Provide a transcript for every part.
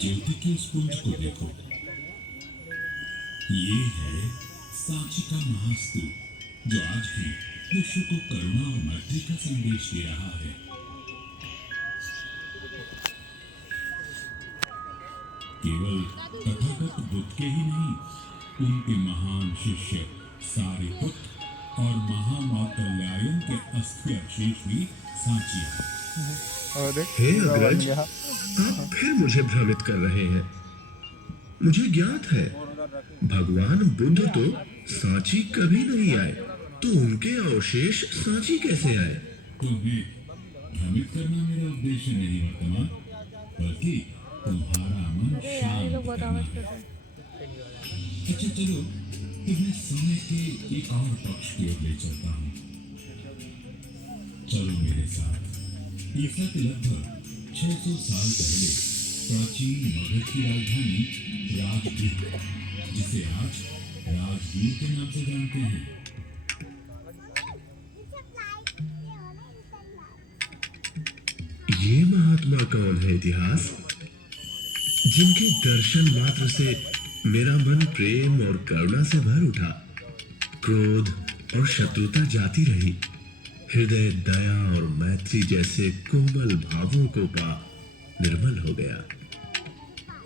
ज्योति के उस पुंज को देखो, ये है सांची का महास्तूप जो आज भी विश्व को करुणा और मैत्री का संदेश दे रहा है। केवल तथागत बुद्ध के ही नहीं, उनके महान शिष्य सारिपुत्र और महामौदगल्यायन के अस्थि अवशेष भी सांची है। हे अग्रज, आप फिर मुझे भ्रमित कर रहे हैं। मुझे ज्ञात है भगवान बुद्ध तो सांची कभी नहीं आए, तो उनके अवशेष सांची कैसे आए? तुम्हें भ्रमित करना मेरा उद्देश्य नहीं वर्तमान, बल्कि तुम्हारा मन शांत करना है। अच्छा चलो, तुम्हें समय के एक और पक्ष की ओर ले चलता हूँ। चलो मेरे साथ। ईसा के लगभग 600 साल पहले प्राचीन मगध की राजधानी राजगीर, जिसे आज राजगीर के नाम से जानते हैं, ये महात्मा कौन है इतिहास, जिनके दर्शन मात्र से मेरा मन प्रेम और करुणा से भर उठा, क्रोध और शत्रुता जाती रही, हृदय दया और मैत्री जैसे कोमल भावों को पा निर्मल हो गया।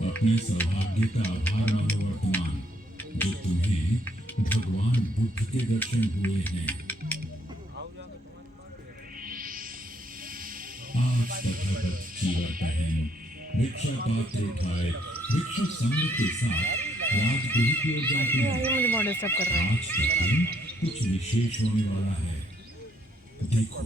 अपने सौभाग्य का आभार मानो वर्तमान, जो तुम्हें भगवान बुद्ध के दर्शन हुए हैं। आज तथागत चीवर पहन, भिक्षा पात्र उठाए, भिक्षु संघ के साथ राजगृह की ओर जाते हैं। आज के दिन कुछ विशेष होने वाला है। देखो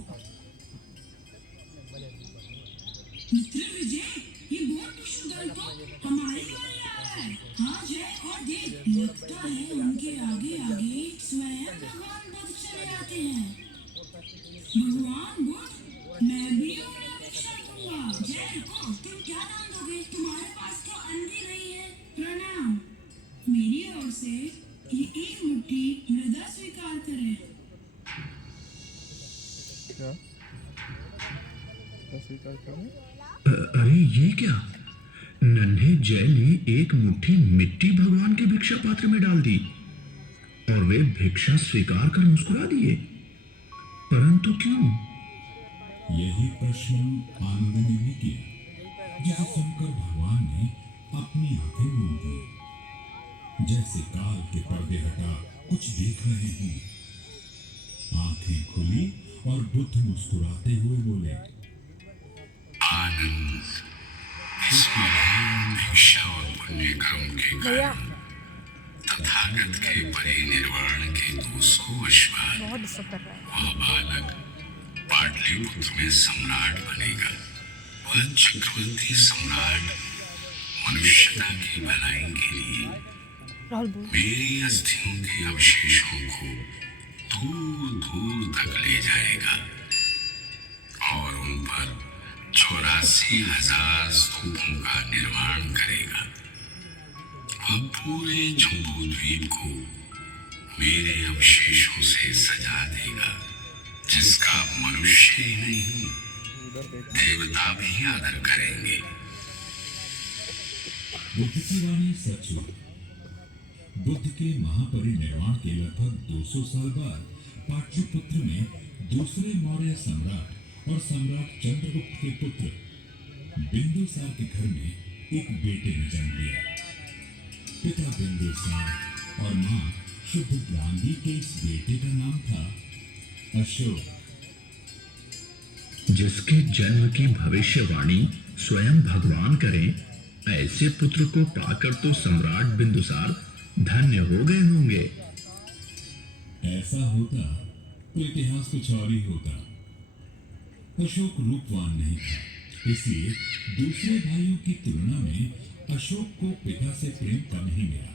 मित्र विजय, ये बोर्ड पुष्पदल तो हमारे ही ओर आ रहा है। हाँ जय, और देख, लगता है उनके आगे आगे स्वयं भगवान बुद्ध चले आते हैं। भगवान बुद्ध, मैं भी उन्हें भिक्षा दूंगा। जय रुको, तुम क्या दान दोगे? तुम्हारे पास तो अन्न भी नहीं है। प्रणाम, मेरी ओर से ये एक मुट्ठी मृदा स्वीकार करें। क्या स्वीकार करें? अरे ये क्या, नन्हे जय ने एक मुट्ठी मिट्टी भगवान के भिक्षा पात्र में डाल दी और वे भिक्षा स्वीकार कर मुस्कुरा दिए, परंतु क्यों? यही प्रश्न आनंद ने भी किया, जिसे सुनकर भगवान ने अपनी आंखें मूंद ली, जैसे काल के पर्दे हटा कुछ देख रहे हों। आंखें खुली और बुद्ध मुस्कुराते हुए बोले, आनंद, इस महान भिक्षा और पुण्य कर्म के कारण तथागत के परिनिर्वाण के 200 वर्ष बाद वह बालक पाटलिपुत्र में सम्राट बनेगा। वह चक्रवर्ती सम्राट मनुष्यता की भलाई के लिए मेरी अस्थियों के अवशेषों को दूर दूर तक ले जाएगा और उन पर 84,000 स्तूपों का निर्माण करेगा। वह पूरे जम्बू द्वीप को मेरे अवशेषों से सजा देगा, जिसका मनुष्य ही नहीं देवता भी आदर करेंगे। बुद्ध की वाणी सच हुई। बुद्ध के महापरिनिर्वाण के लगभग 200 साल बाद पाटलिपुत्र में दूसरे मौर्य सम्राट और सम्राट चंद्रगुप्त के पुत्र बिंदुसार के घर में एक बेटे ने जन्म लिया। पिता बिंदुसार और मां शुद्धग्रांगी के इस बेटे का नाम था अशोक। जिसके जन्म की भविष्यवाणी स्वयं भगवान करें, ऐसे पुत्र को पाकर तो सम्राट बिंदुसार धन्य हो गए होंगे। ऐसा होता तो इतिहास कुछ और ही होता। अशोक रूपवान नहीं था, इसलिए दूसरे भाइयों की तुलना में अशोक को पिता से प्रेम कम ही मिला।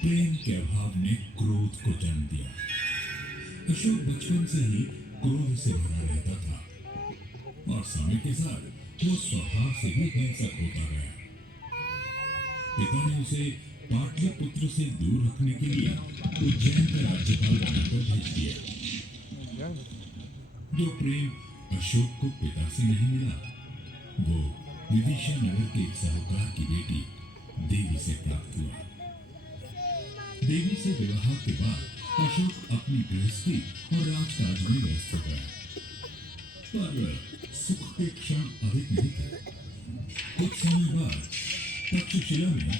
प्रेम के अभाव ने क्रोध को जन्म दिया। अशोक बचपन से ही क्रोध से भरा रहता था और समय के साथ वो स्वभाव से भी हिंसक होता गया। पिता ने उसे पाटलिपुत्र से दूर रखने के लिए उज्जैन का राज्यपाल बनाकर भेज दिया। जो प्रेम अशोक को पिता से नहीं मिला, वो विदिशा नगर के एक साहूकार की बेटी देवी से प्राप्त हुआ। देवी से विवाह के बाद अशोक अपनी गृहस्थी और राजकाज में व्यस्त हो गया, पर सुख के क्षण अधिक नहीं थे। कुछ समय बाद तक्षशिला में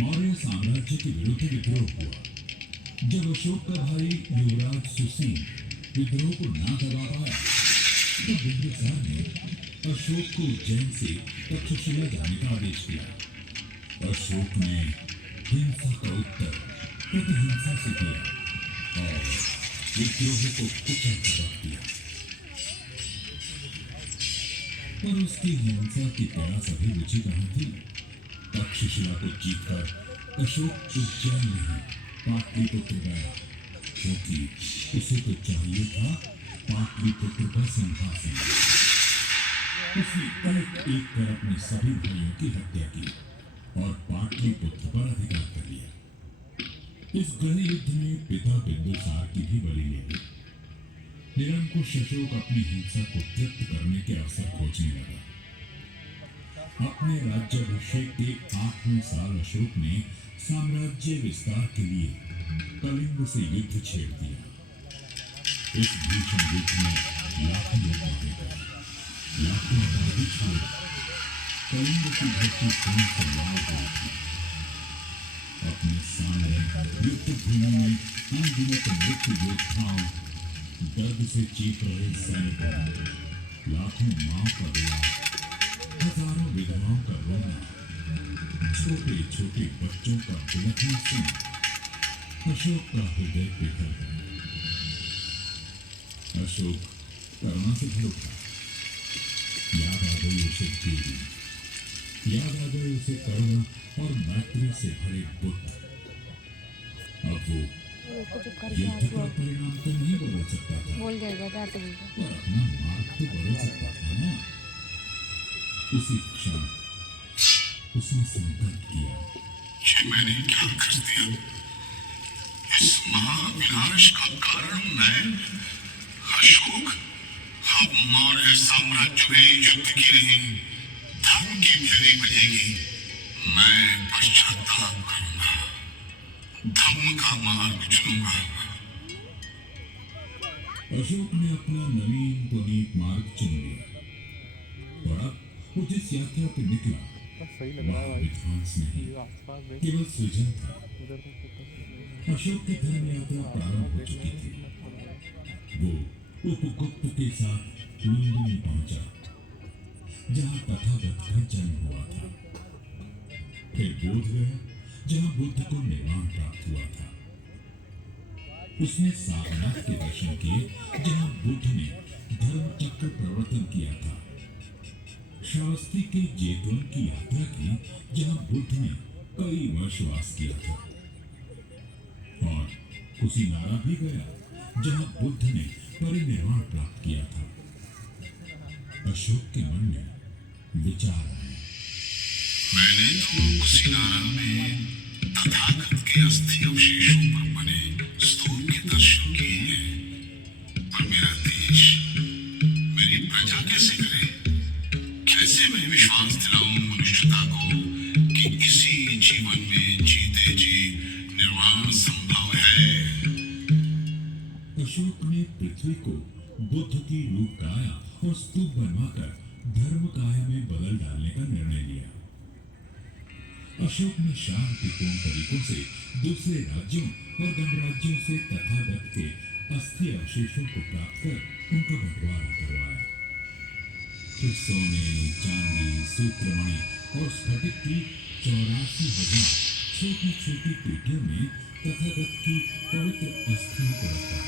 मौर्य साम्राज्य के विरुद्ध विद्रोह हुआ। जब अशोक का भाई युवराज सुसीन विद्रोह को ना दबा पाया, तब बिंबिसार ने अशोक को उज्जैन से तक्षशिला जाने का आदेश दिया। अशोक ने हिंसा का उत्तर प्रतिहिंसा से दिया और विद्रोह को कुचल कर रख दिया। पर उसकी हिंसा की प्यास अभी रुचि कहाँ थी। तक्षशिला को जीतकर अशोक उज्जैन नहीं पाटलिपुत्र गया, क्योंकि उसे तो चाहिए था पाटलिपुत्र का सिंहासन। उसने एक एक कर अपने सभी भाइयों की हत्या की और पाटलिपुत्र पर अधिकार कर लिया। इस गृह युद्ध में पिता बिंदुसार की भी बलि ले ली। निरंकुश अशोक अपनी हिंसा को तृप्त करने के अवसर खोजने लगा। अपने राज्याभिषेक के 8वें साल अशोक ने साम्राज्य विस्तार के लिए कलिंग से युद्ध छेड़ दिया। इस भीषण युद्ध में लाखों लोग मारे गए, लाखों आबादी छोड़ कलिंग की धरती खून से लाल हो उठी। अपने सामने युद्ध भूमि में अनगिनत मृत्यु योद्धाओं, दर्द से चीख रहे सैनिकों, लाखों मां का विलाप, हजारों विधवाओं का रोना, छोटे छोटे बच्चों का बिलखना सुन अशोक का हृदय पिघल गया। अशोक करुणा से भर उठा। याद आ गई उसे देवी, याद आ गए उसे करुणा और मैत्री से भरे बुद्ध। अब वो युद्ध का परिणाम तो नहीं बदल सकता था, बोल जाएगा प्यार से बोल। पर अपना मार्ग तो बदल सकता था ना। उसी क्षण उसने संकल्प किया, ये मैंने क्या कर दिया? इस महाविनाश का कारण मैं अशोक अब मौर्य साम्राज्य में युद्ध की नहीं धर्म की फेरी बजेगी। मैं पश्चाताप करूंगा, धर्म का मार्ग चुनूंगा। अशोक ने अपना नवीन पुनीत मार्ग चुन लिया और अब वो जिस यात्रा पर निकला वहाँ विध्वंस नहीं, केवल सृजन था। अशोक की धर्म यात्रा प्रारंभ हो चुकी थी। वो उपगुप्त के साथ लुम्बिनी पहुंचा, जहाँ तथागत का जन्म हुआ था। फिर बोध गया, जहाँ बुद्ध को निर्वाण प्राप्त हुआ था। उसने सारनाथ के दर्शन किए, जहाँ बुद्ध ने धर्म चक्र प्रवर्तन किया था। श्रावस्ती के जेतवन की यात्रा की, जहाँ बुद्ध ने कई वर्ष वास किया था। और कुशीनारा भी गया, जहाँ बुद्ध ने परिनिर्वाण प्राप्त किया था। अशोक के मन में विचार आया, मैंने तो कुशीनारा में तथागत के अस्थि अवशेषों पर बने स्तूप के दर्शन किए हैं, पर मेरा देश, मेरी प्रजा कैसे करे? कैसे मैं विश्वास दिलाऊं मनुष्यता को कि इसी जीवन में जीते जी निर्वाण संभव है? अशोक ने पृथ्वी को बुद्ध की रूप काया और स्तूप बनवाकर धर्म काया में बदल डालने का निर्णय लिया। अशोक ने शांतिपूर्ण तरीकों से दूसरे राज्यों और गणराज्यों से तथागत के अस्थि अवशेषों को प्राप्त कर उनका बंटवारा करवाया। फिर सोने, चांदी, सूत्रमणि और स्फटिक की 84,000 छोटी छोटी पेटियों में तथागत की पवित्र अस्थियों को रखा।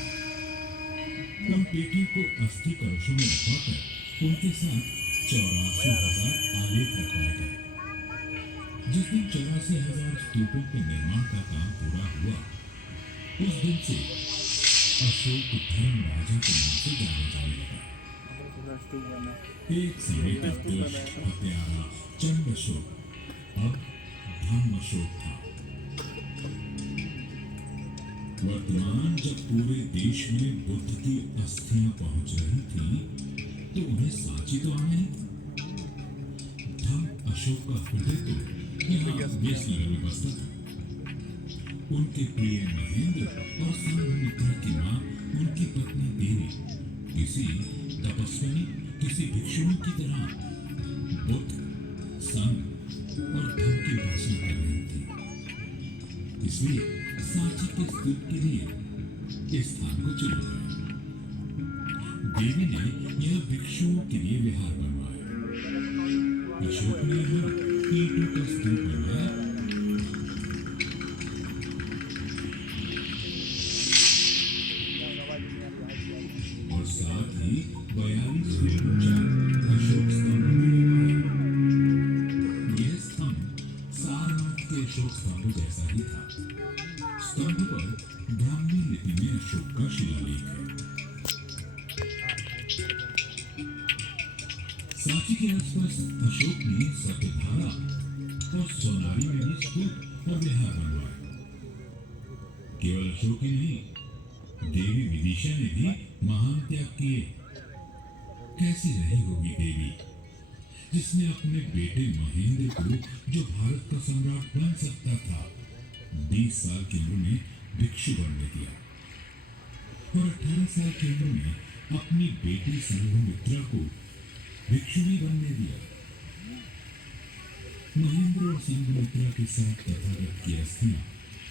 उन पेटियों को अस्थि कलशों में रखवाकर उनके साथ 84,000 आलेख रखवाए गए। जिस दिन 84,000 स्तूपों के निर्माण का काम पूरा हुआ, उस दिन से अशोक धर्म राजा के नाम से जाने जाने लगा। एक समय का दुष्ट हत्यारा चंड अशोक अब धम्म अशोक था। वर्तमान जब पूरे देश में बुद्ध की अस्थियां पहुंच रही थी, तो उन्हें सांची तो आना ही था। धम्म अशोक का हृदय तो यहाँ विजयनगर में बसता था। उनके प्रिय महेंद्र और संघमित्रा की मां उनकी पत्नी देवी किसी तपस्विनी, किसी भिक्षुणी की तरह बुद्ध, संघ और धन की उपासना कर रही थी। इसलिए सांची के स्तूप के लिए इस स्थान को चुना गया। देवी ने यह भिक्षुओं के लिए विहार बनवाया। अशोक ने यहाँ ईंटों का स्तूप बनवाया और साथ ही 42 फीट ऊंचा अशोक स्तंभ भी बनवाया। यह स्तंभ सारनाथ के अशोक स्तंभ जैसा ही था। स्तंभ पर ब्राह्मी लिपि में अशोक का शिलालेख है। सांची के आसपास अशोक ने सत्यधारा और सोनारी में भी स्तूप और विहार बनवाए। केवल अशोक ही नहीं, देवी विदिशा ने भी महान त्याग किए। कैसी रही होगी देवी, जिसने अपने बेटे महेंद्र को, जो भारत का सम्राट बन सकता था, 20 साल की उम्र में भिक्षु बनने दिया और 18 साल की उम्र में अपनी बेटी संघमित्रा को भिक्षुणी बनने दिया। महेंद्र और संघमित्रा के साथ तथागत की अस्थियां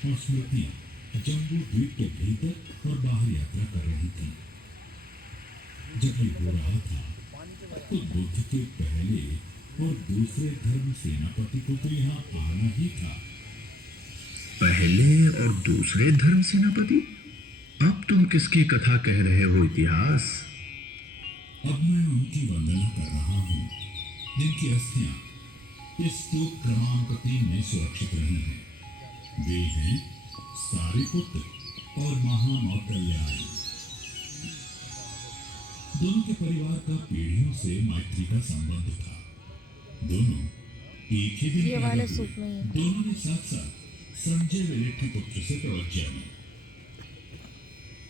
और स्मृतियां जम्बू द्वीप के भीतर और बाहर यात्रा कर रही थी। जब ये हो रहा था तो बुद्ध के पहले और दूसरे धर्म सेनापति को तो यहाँ आना ही था। पहले और दूसरे धर्म सेनापति? अब तुम किसकी कथा कह रहे हो इतिहास? अब मैं उनकी वंदना कर रहा हूँ जिनकी अस्थियां इस स्तूप क्रमांक 3 में सुरक्षित रही हैं। वे हैं सारिपुत्र और महामौदगल्याय। दोनों के परिवार का पीढ़ियों से मैत्री का संबंध था। दोनों एक ही दिन पैदा हुए। दोनों ने साथ साथ संजय वेलेट्टी पुत्र से तवज्जो ली।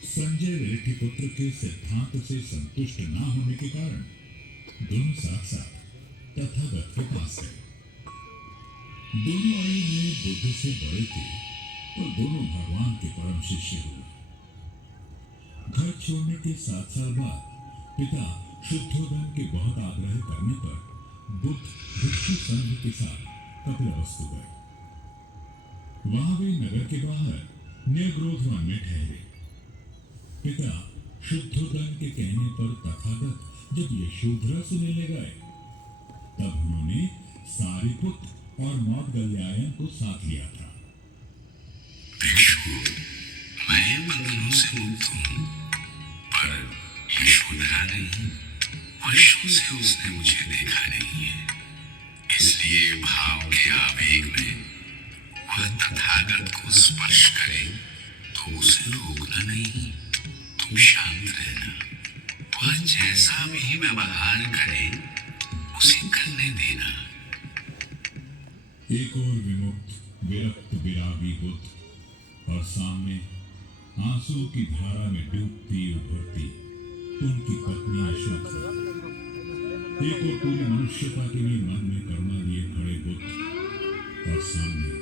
संजय वेलेट्टी पुत्र के सिद्धांत से संतुष्ट न होने के कारण दोनों साथ साथ तथागत के पास गए। दोनों आयु में बुद्ध से बड़े थे और दोनों भगवान के परम शिष्य हुए। घर छोड़ने के 7 साल बाद पिता शुद्धोदन के बहुत आग्रह करने पर बुद्ध भिक्षु संघ के साथ कपिलवस्तु गए। वहां वे नगर के बाहर निर्ग्रोधवन में ठहरे। पिता शुद्धोदन के कहने पर तथागत जब यशोधरा से मिलने गए तब उन्होंने सारिपुत्र और मौदगल्यायन को साथ लिया था। भिक्षु, मैं बंधनों से मुक्त हूँ, पर यशोधरा नहीं। वर्षों से उसने मुझे देखा नहीं है, इसलिए भाव के आवेग में वह तथागत को स्पर्श करे तो उसे रोकना नहीं। तुम शांत रहना, वह जैसा भी व्यवहार करे उसे करने देना। एक और विमुक्त विरक्त विरागी बुद्ध और सामने आंसू की धारा में डूबती उभरती उनकी पत्नी अशोक। एक और पूरी मनुष्यता के लिए मन में करुणा लिए खड़े बुद्ध और सामने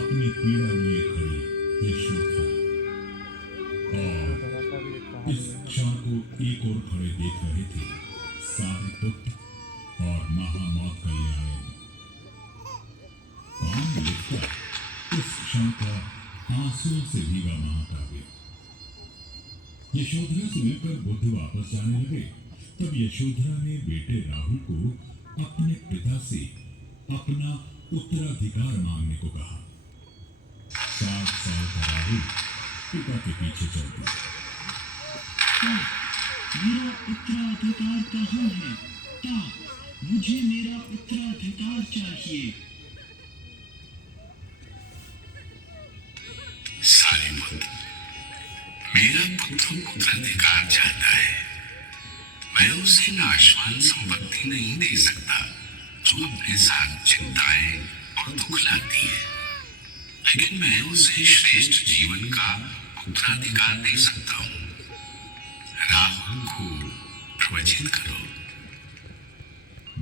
अपनी पीड़ा लिए खड़ी यशोधरा। और इस क्षण को एक और खड़े देख रहे थे सारिपुत्र और महामौदगल्यायन। काम लिखता इस क्षण का आंसुओं से भीगा महाकाव्य। यशोधरा से मिलकर बुद्ध वापस जाने लगे तब यशोधरा ने बेटे राहुल को अपने पिता से अपना उत्तराधिकार मांगने को कहा। 7 साल का राहुल पिता के पीछे चल पड़ा। मेरा उत्तराधिकार कहाँ है? क्या मुझे मेरा उत्तराधिकार चाहिए? सारिपुत्र, मेरा पुत्र उत्तराधिकार चाहता है। मैं उसे नाशवान संपत्ति नहीं दे सकता जो अपने साथ चिंताएं और दुख लाती है, लेकिन मैं उसे श्रेष्ठ जीवन का उत्तराधिकार दे सकता हूँ। राहुल को प्रवचित करो।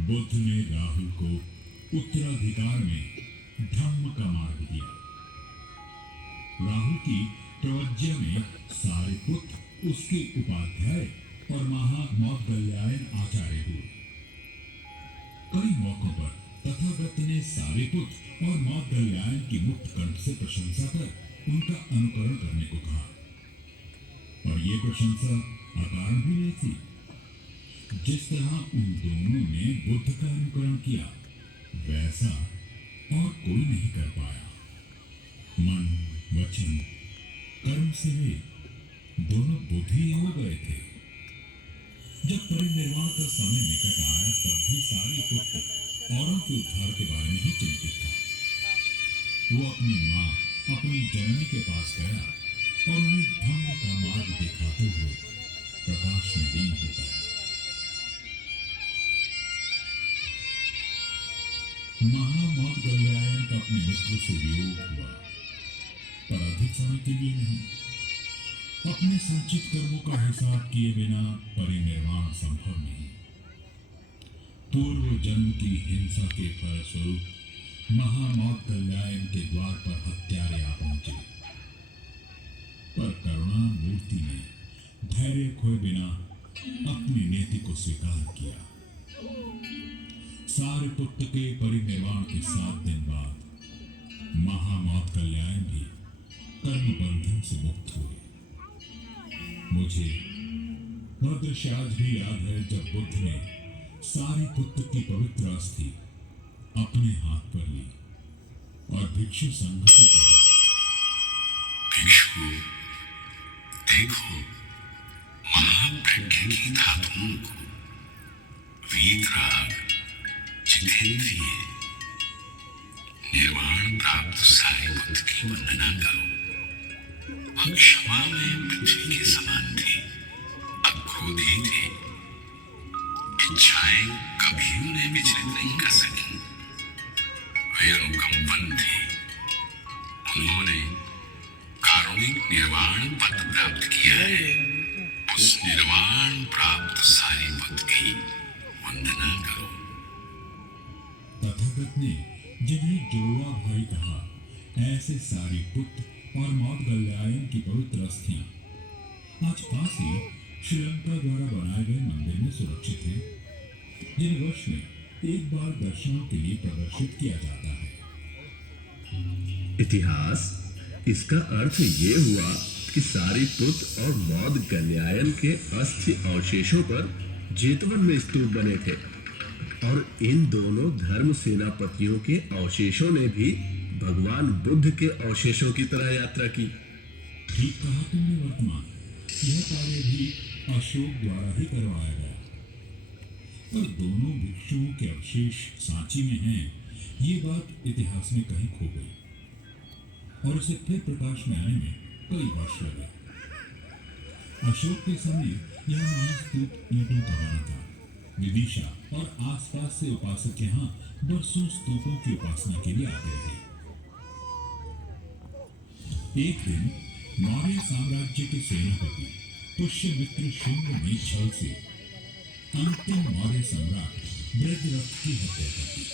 बुद्ध ने राहुल को उत्तराधिकार में धम्म का मार्ग दिया। राहु की प्रवज्ञा में सारिपुत्र उसके उपाध्याय और महामौदगल्यायन आचार्य हुए। कई मौकों पर तथागत ने सारिपुत्र और मौदगल्यायन की मुक्त कंठ से प्रशंसा कर उनका अनुकरण करने को कहा, और ये प्रशंसा अकारण भी नहीं थी। जिस तरह उन दोनों ने बुद्ध का अनुकरण किया, वैसा और कोई नहीं कर पाया। मन, वचन, कर्म से वे दोनों बुद्धि हो गए थे। जब परिनिर्वाण का समय निकट आया, तब भी सारिपुत्र औरों के उद्धार के बारे में ही चिंतित था। वो अपनी माँ, अपनी जननी के पास गया और उन्हें धम्म का मार्ग दिखाते हुए प्रकाश में लीन हो गया। महामौदगल्यायन का अपने मित्र से वियोग हुआ, पर अधिक समय के लिए नहीं। अपने संचित कर्मों का हिसाब किए बिना परिनिर्वाण संभव नहीं। पूर्व जन्म की हिंसा के फलस्वरूप महामौदगल्यायन के द्वार पर हत्यारे आ पहुंचे, पर करुणा मूर्ति ने धैर्य खोए बिना अपनी नीति को स्वीकार किया। सारिपुत्र के परिनिर्वाण के 7 दिन बाद महामौदगल्यायन भी कर्म बंधन से मुक्त हुए। मुझे वह दृश्य आज भी याद है, जब बुद्ध ने सारिपुत्र की पवित्र अस्थि अपने हाथ पर ली और भिक्षु संघ से कहा, भिक्षु, देखो महाप्रज्ञ की धातुओं को वीतराग, जितेंद्रिय, निर्वाण प्राप्त सारिपुत्र की वंदना करो। वह क्षमा में पृथ्वी के समान थे, अक्रोधी थे, इच्छाएं कभी उन्हें विचलित नहीं कर सकी। वे अनुकंपन थे। उन्होंने कारुणिक निर्वाण पद प्राप्त किया है। उस निर्वाण प्राप्त सारिपुत्र की वंदना करो। तथागत ने जिन्हें जुड़वा भाई कहा, ऐसे सारिपुत्र और मौदगल्यायन की पवित्र अस्थियां आज पास ही श्रीलंका द्वारा बनाए गए मंदिर में सुरक्षित हैं, जिन्हें वर्ष में एक बार दर्शनों के लिए प्रदर्शित किया जाता है। इतिहास, इसका अर्थ ये हुआ कि सारिपुत्र और मौदगल्यायन के अस्थि अवशेषों पर जेतवन में स्तूप बने थे, और इन दोनों धर्म सेनापतियों के अवशेषों ने भी भगवान बुद्ध के अवशेषों की तरह यात्रा की। ठीक कहा तुमने वर्तमान। यह कार्य भी अशोक द्वारा ही करवाया गया, पर दोनों भिक्षुओं के अवशेष सांची में हैं, ये बात इतिहास में कहीं खो गई, और उसे फिर प्रकाश में आने में कई वर्ष लगे। अशोक के समय यह महास्तूप ईंटों का बना था। विदिशा और आसपास से उपासक यहाँ वर्षों स्तूपों की उपासना के लिए आते रहे। एक दिन मौर्य साम्राज्य के सेनापति पुष्यमित्र शुंग ने छल से अंतिम मौर्य सम्राट ब्रजरथ की हत्या कर दी।